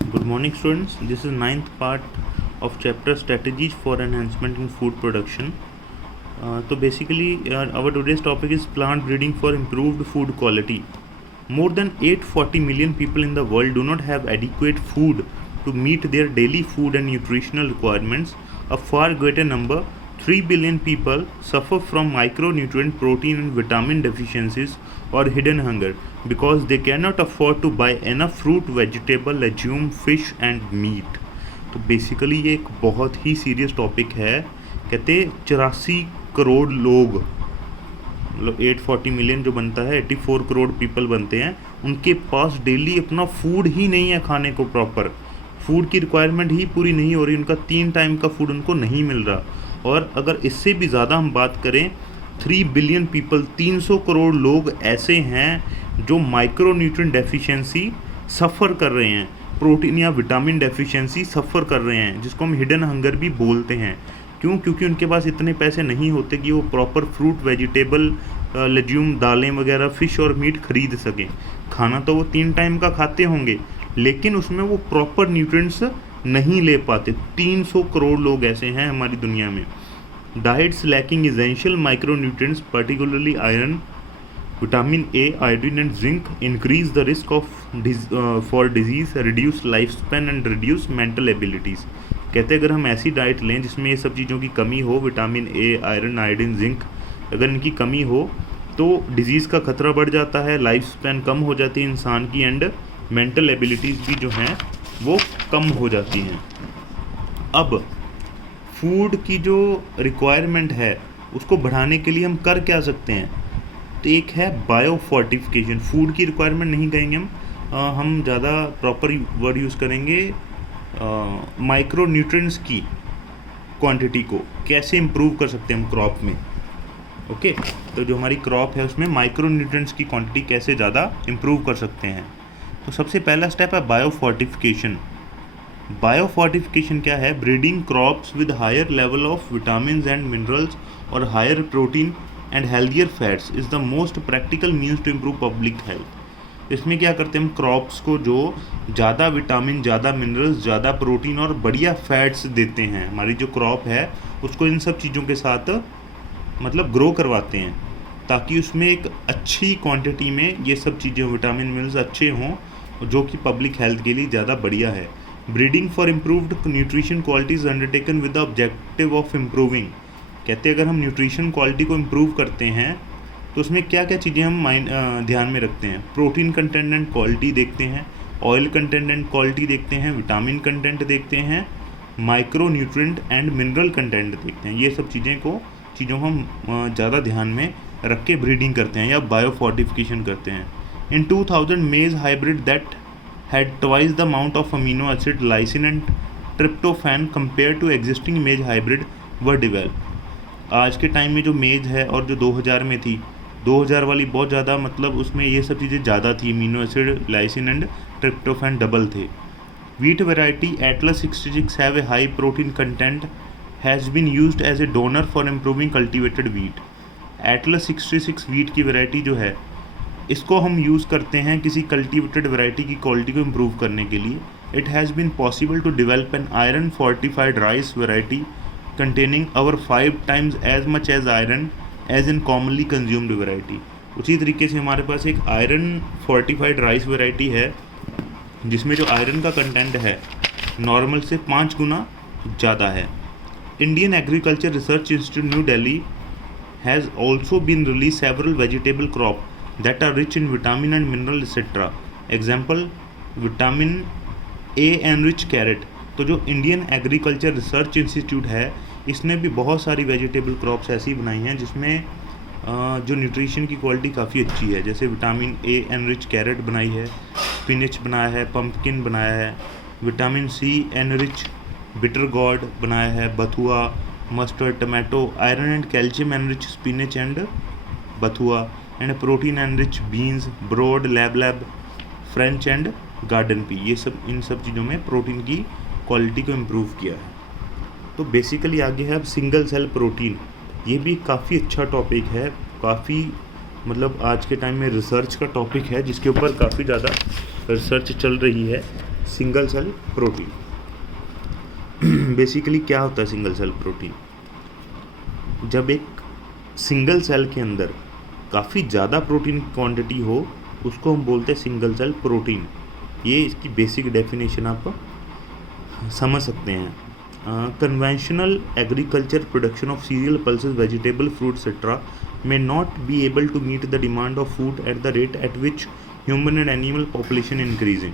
Good morning, students. This is ninth part of chapter strategies for enhancement in food production. So basically, our today's topic is plant breeding for improved food quality. More than 840 million people in the world do not have adequate food to meet their daily food and nutritional requirements. A far greater number, 3 billion people, suffer from micronutrient, protein, and vitamin deficiencies or hidden hunger because they cannot afford to buy enough fruit, vegetable, legume, fish and meat. तो basically ये एक बहुत ही serious topic है. कहते 84 करोड़ लोग, मतलब 840 million जो बनता है, 84 करोड़ पीपल बनते हैं, उनके पास डेली अपना फूड ही नहीं है खाने को. प्रॉपर फूड की रिक्वायरमेंट ही पूरी नहीं हो रही, उनका 3 टाइम का फूड उनको नहीं मिल रहा. और अगर इससे भी ज़्यादा हम बात करें, 3 बिलियन पीपल, 300 करोड़ लोग ऐसे हैं जो माइक्रोन्यूट्रिएंट डेफिशिएंसी सफ़र कर रहे हैं, प्रोटीन या विटामिन डेफिशिएंसी सफ़र कर रहे हैं, जिसको हम हिडन हंगर भी बोलते हैं. क्यों? क्योंकि उनके पास इतने पैसे नहीं होते कि वो प्रॉपर फ्रूट, वेजिटेबल, लेज्यूम, दालें वगैरह, फ़िश और मीट खरीद सकें. खाना तो वो 3 टाइम का खाते होंगे, लेकिन उसमें वो प्रॉपर न्यूट्रिएंट्स नहीं ले पाते. 300 करोड़ लोग ऐसे हैं हमारी दुनिया में. Diets lacking essential micronutrients particularly iron, vitamin A, iodine and zinc increase the risk for disease, reduce lifespan and reduce mental abilities. कहते हैं अगर हम ऐसी डाइट लें जिसमें ये सब चीज़ों की कमी हो, vitamin A, iron, iodine, zinc, अगर इनकी कमी हो तो डिजीज़ का खतरा बढ़ जाता है, लाइफ स्पैन कम हो जाती है इंसान की, एंड मेंटल एबिलिटीज़ भी जो हैं वो कम हो जाती हैं. अब फूड की जो रिक्वायरमेंट है उसको बढ़ाने के लिए हम कर क्या सकते हैं? तो एक है बायो फोर्टिफिकेशन. फूड की रिक्वायरमेंट नहीं कहेंगे हम ज़्यादा प्रॉपर वर्ड यूज़ करेंगे. माइक्रो न्यूट्रिएंट्स की क्वांटिटी को कैसे इम्प्रूव कर सकते हैं हम क्रॉप में. ओके, तो जो हमारी क्रॉप है उसमें माइक्रो न्यूट्रिएंट्स की क्वांटिटी कैसे ज़्यादा इम्प्रूव कर सकते हैं. तो सबसे पहला स्टेप है बायो फोर्टिफिकेशन. बायो फोर्टिफिकेशन क्या है? Breeding crops with higher level of vitamin and minerals और higher protein and healthier fats is the most practical means to improve public health. इसमें क्या करते हैं हम? क्रॉप्स को जो ज़्यादा विटामिन, ज़्यादा मिनरल्स, ज़्यादा प्रोटीन और बढ़िया फैट्स देते हैं, हमारी जो क्रॉप है उसको इन सब चीज़ों के साथ मतलब ग्रो करवाते हैं, ताकि उसमें एक अच्छी क्वांटिटी में ये सब चीज़ें, विटामिन, मिनरल्स अच्छे हों, जो कि पब्लिक हेल्थ के लिए ज़्यादा बढ़िया है. Breeding for improved nutrition qualities undertaken with the objective of improving. कहते हैं अगर हम न्यूट्रिशन क्वालिटी को इम्प्रूव करते हैं तो उसमें क्या क्या चीज़ें हम ध्यान में रखते हैं? प्रोटीन कंटेंट एंड क्वालिटी देखते हैं, ऑयल कंटेंट एंड क्वालिटी देखते हैं, विटामिन कंटेंट देखते हैं, micro nutrient and mineral content देखते हैं. ये सब चीज़ों हम ज़्यादा ध्यान में रख के ब्रीडिंग करते हैं या बायो फोर्टिफिकेशन करते हैं. In 2000, maize hybrid that had twice the amount of amino acid, lysine and tryptophan compared to existing maize hybrid were developed. आज के टाइम में जो मेज है और जो 2000 में थी, 2000 वाली बहुत ज़्यादा, मतलब उसमें ये सब चीज़ें ज़्यादा थी, amino acid, lysine and tryptophan double थे. Wheat variety Atlas 66 have a high protein content has been used as a donor for improving cultivated wheat. Atlas 66 wheat की वैरायटी जो है, इसको हम यूज़ करते हैं किसी कल्टिवेटेड वैरायटी की क्वालिटी को इम्प्रूव करने के लिए. It has been possible to develop an iron fortified rice variety containing our 5 times as much as iron as in commonly consumed variety. उसी तरीके से हमारे पास एक आयरन फोर्टिफाइड राइस वैरायटी है जिसमें जो आयरन का कंटेंट है नॉर्मल से 5 गुना ज़्यादा है. Indian Agriculture Research Institute New Delhi has also been release several vegetable crop that are rich in vitamin and mineral etc. Example, vitamin A enriched carrot. तो जो इंडियन एग्रीकल्चर रिसर्च इंस्टीट्यूट है, इसने भी बहुत सारी वेजिटेबल क्रॉप्स ऐसी बनाई हैं जिसमें जो न्यूट्रिशन की क्वालिटी काफ़ी अच्छी है. जैसे विटामिन ए एनरिच कैरेट बनाई है, स्पिनच बनाया है, पम्पकिन बनाया है, vitamin C enrich bitter gourd बनाया है, बथुआ, mustard, tomato, iron and calcium enrich spinach and बथुआ, and protein enrich beans, broad, lab, french and garden pea. ये सब, इन सब चीज़ों में प्रोटीन की क्वालिटी को इम्प्रूव किया है. तो बेसिकली आगे है अब सिंगल सेल प्रोटीन. ये भी काफ़ी अच्छा टॉपिक है, काफ़ी मतलब आज के टाइम में रिसर्च का टॉपिक है जिसके ऊपर काफ़ी ज़्यादा रिसर्च चल रही है. Single cell protein. बेसिकली क्या होता है सिंगल सेल प्रोटीन? जब एक सिंगल सेल के अंदर काफ़ी ज़्यादा प्रोटीन क्वांटिटी हो उसको हम बोलते हैं सिंगल सेल प्रोटीन। ये इसकी बेसिक डेफिनेशन आप समझ सकते हैं। Conventional agriculture production of serial pulses vegetable fruit etcetera may not be able to meet the demand of food at the rate at which human and animal population increasing।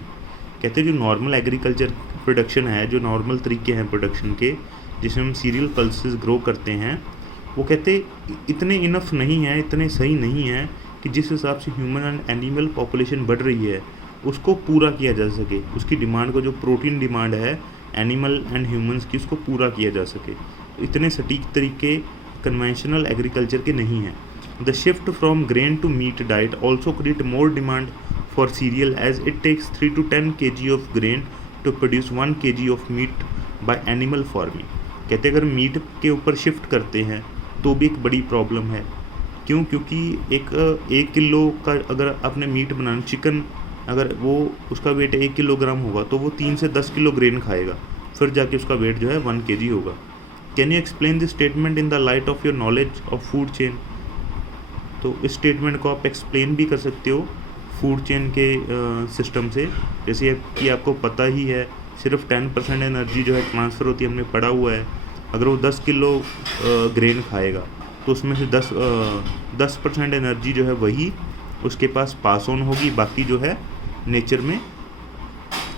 कहते हैं जो normal agriculture production है, जो normal तरीके हैं production के जिसमें हम सीरियल पल्सेस ग्रो करते हैं, वो कहते इतने इनफ नहीं है, इतने सही नहीं है कि जिस हिसाब से ह्यूमन एंड एनिमल पॉपुलेशन बढ़ रही है उसको पूरा किया जा सके, उसकी डिमांड को, जो प्रोटीन डिमांड है एनिमल एंड ह्यूमंस की, उसको पूरा किया जा सके। इतने सटीक तरीके कन्वेंशनल एग्रीकल्चर के नहीं हैं। The shift from grain to meat diet also create more demand for cereal as it takes 3 to 10 kg of grain to produce 1 kg of meat by animal farming. कहते अगर मीट के ऊपर shift करते हैं तो भी एक बड़ी प्रॉब्लम है। क्यों? क्योंकि एक किलो का अगर आपने मीट बनाना, चिकन अगर वो उसका वेट 1 किलोग्राम होगा तो वो 3 से 10 किलो ग्रेन खाएगा, फिर जाके उसका वेट जो है 1 kg होगा। Can you explain this statement in the light of your knowledge of food chain? तो इस स्टेटमेंट को आप एक्सप्लेन भी कर सकते हो फूड चेन के सिस्टम से। जैसे कि आपको पता ही है सिर्फ 10% एनर्जी जो है ट्रांसफ़र होती है, हमने पढ़ा हुआ है। अगर वो 10 किलो ग्रेन खाएगा तो उसमें से 10% एनर्जी जो है वही उसके पास ऑन होगी, बाकी जो है नेचर में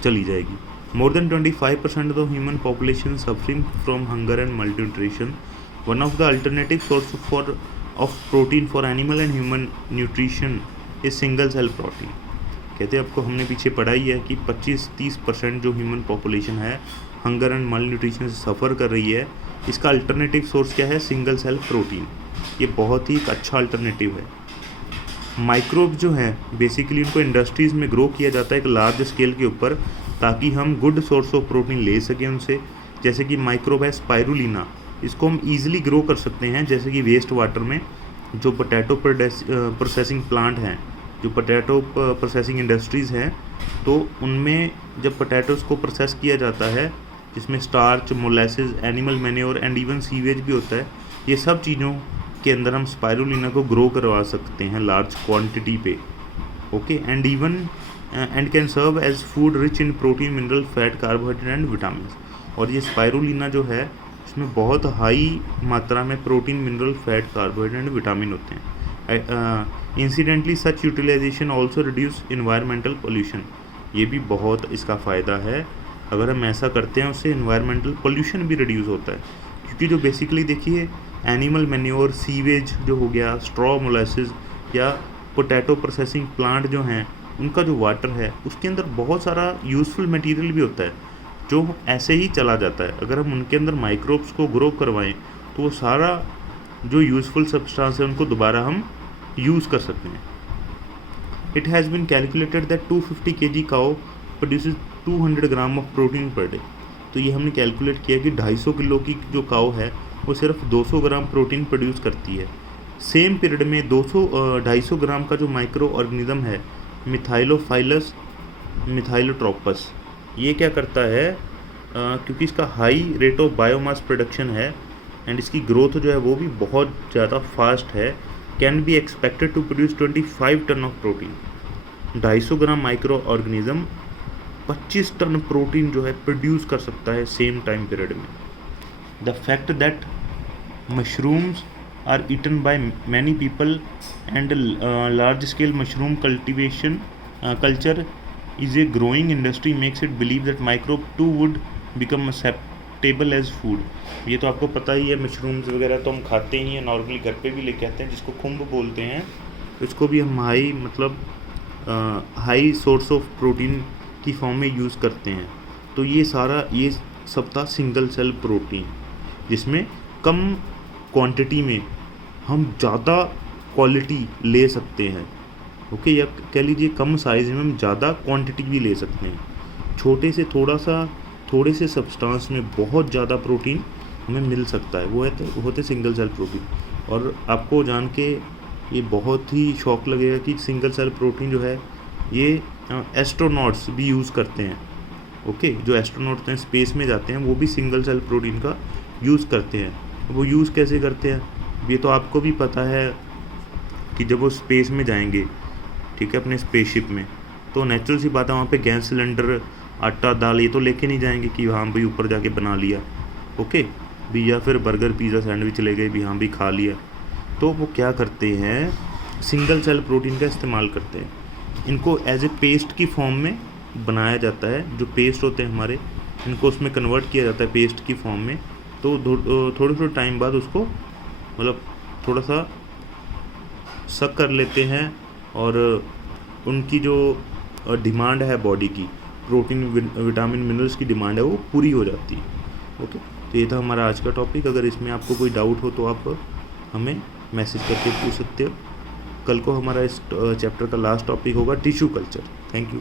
चली जाएगी। More than 25% of the human population suffering from hunger and malnutrition. One of the alternative sources of protein for animal and human nutrition is single cell protein। कहते हैं आपको हमने पीछे पढ़ा ही है कि 25-30% जो ह्यूमन पॉपुलेशन है हंगर एंड माल न्यूट्रिशन से सफ़र कर रही है। इसका अल्टरनेटिव सोर्स क्या है? Single cell protein. ये बहुत ही अच्छा अल्टरनेटिव है। माइक्रोब्स जो हैं बेसिकली उनको इंडस्ट्रीज़ में ग्रो किया जाता है एक लार्ज स्केल के ऊपर, ताकि हम गुड सोर्स ऑफ प्रोटीन ले सकें उनसे। जैसे कि माइक्रोब है स्पाइरुलिना, इसको हम ईजिली ग्रो कर सकते हैं। जैसे कि वेस्ट वाटर में जो पोटैटो प्रोसेसिंग प्लांट हैं, जो पोटैटो प्रोसेसिंग इंडस्ट्रीज़ हैं, तो उनमें जब पोटैटोज़ को प्रोसेस किया जाता है जिसमें starch, molasses, animal manure and even sewage भी होता है, ये सब चीज़ों के अंदर हम स्पाइरुलिना को ग्रो करवा सकते हैं लार्ज क्वांटिटी पे। Okay, and even and can serve as food rich in protein, mineral, fat, carbohydrate and vitamin. और ये स्पाइरुलिना जो है इसमें बहुत हाई मात्रा में protein, mineral, fat, carbohydrate and vitamin होते हैं। Incidentally such utilization also reduce environmental pollution. ये भी बहुत इसका फ़ायदा है। अगर हम ऐसा करते हैं उससे इन्वायरमेंटल पोल्यूशन भी रिड्यूस होता है, क्योंकि जो बेसिकली देखिए एनिमल मैन्योर, सीवेज जो हो गया, स्ट्रॉ, मोलेसेस या पोटैटो प्रोसेसिंग प्लांट जो हैं, उनका जो वाटर है उसके अंदर बहुत सारा यूज़फुल मटेरियल भी होता है जो ऐसे ही चला जाता है। अगर हम उनके अंदर माइक्रोब्स को ग्रो करवाएं तो वो सारा जो यूज़फुल सब्सटेंस है उनको दोबारा हम यूज़ कर सकते हैं। It has been calculated that 250 kg cow produces 200 gram of protein per day. तो ये हमने कैलकुलेट किया कि 250 किलो की जो काउ है वो सिर्फ 200 ग्राम प्रोटीन प्रोड्यूस करती है। सेम पीरियड में 250 ग्राम का जो माइक्रो ऑर्गेनिज्म है मिथाइलोफाइलस मिथाइलोट्रोपस, ये क्या करता है क्योंकि इसका high rate of biomass production है एंड इसकी ग्रोथ जो है वो भी बहुत ज़्यादा फास्ट है, can be expected to produce 25 ton of protein. 250 gram micro organism 25 ton protein जो है प्रोड्यूस कर सकता है सेम टाइम पीरियड में। The fact that mushrooms are eaten by many people and large scale mushroom culture is a growing industry makes it believe that microbe too would become acceptable as food। ये तो आपको पता ही है, mushrooms वगैरह तो हम खाते ही हैं, नॉर्मली घर पे भी लेके आते हैं, जिसको खुम्ब बोलते हैं। इसको भी हम हाई सोर्स ऑफ प्रोटीन की फॉर्म में यूज़ करते हैं। तो ये सब था सिंगल सेल प्रोटीन, जिसमें कम क्वांटिटी में हम ज़्यादा क्वालिटी ले सकते हैं। ओके, या कह लीजिए कम साइज़ में हम ज़्यादा क्वांटिटी भी ले सकते हैं। थोड़े से सब्सटेंस में बहुत ज़्यादा प्रोटीन हमें मिल सकता है, वो होते सिंगल सेल प्रोटीन। और आपको जान के ये बहुत ही शौक लगेगा कि सिंगल सेल प्रोटीन जो है ये एस्ट्रोनॉट्स भी यूज़ करते हैं। ओके, जो एस्ट्रोनॉट होते हैं स्पेस में जाते हैं वो भी सिंगल सेल प्रोटीन का यूज़ करते हैं। वो यूज़ कैसे करते हैं ये तो आपको भी पता है कि जब वो स्पेस में जाएंगे, ठीक है, अपने स्पेसशिप में, तो नेचुरल सी बात है वहाँ पे गैस सिलेंडर, आटा, दाल ये तो लेके नहीं जाएंगे कि हाँ भाई ऊपर जाके बना लिया, ओके भी, या फिर बर्गर, पिज़्ज़ा, सैंडविच ले गए भी, हाँ भी खा लिया। तो वो क्या करते हैं, सिंगल सेल प्रोटीन का इस्तेमाल करते हैं। इनको एज ए पेस्ट की फॉर्म में बनाया जाता है। जो पेस्ट होते हैं हमारे, इनको उसमें कन्वर्ट किया जाता है पेस्ट की फॉर्म में। तो थोड़े थोड़े टाइम बाद उसको मतलब थोड़ा सा सक कर लेते हैं और उनकी जो डिमांड है बॉडी की, प्रोटीन, विटामिन, मिनरल्स की डिमांड है वो पूरी हो जाती है। ओके, तो ये था हमारा आज का टॉपिक। अगर इसमें आपको कोई डाउट हो तो आप हमें मैसेज करके पूछ सकते हो। कल को हमारा इस चैप्टर का लास्ट टॉपिक होगा टिश्यू कल्चर। Thank you.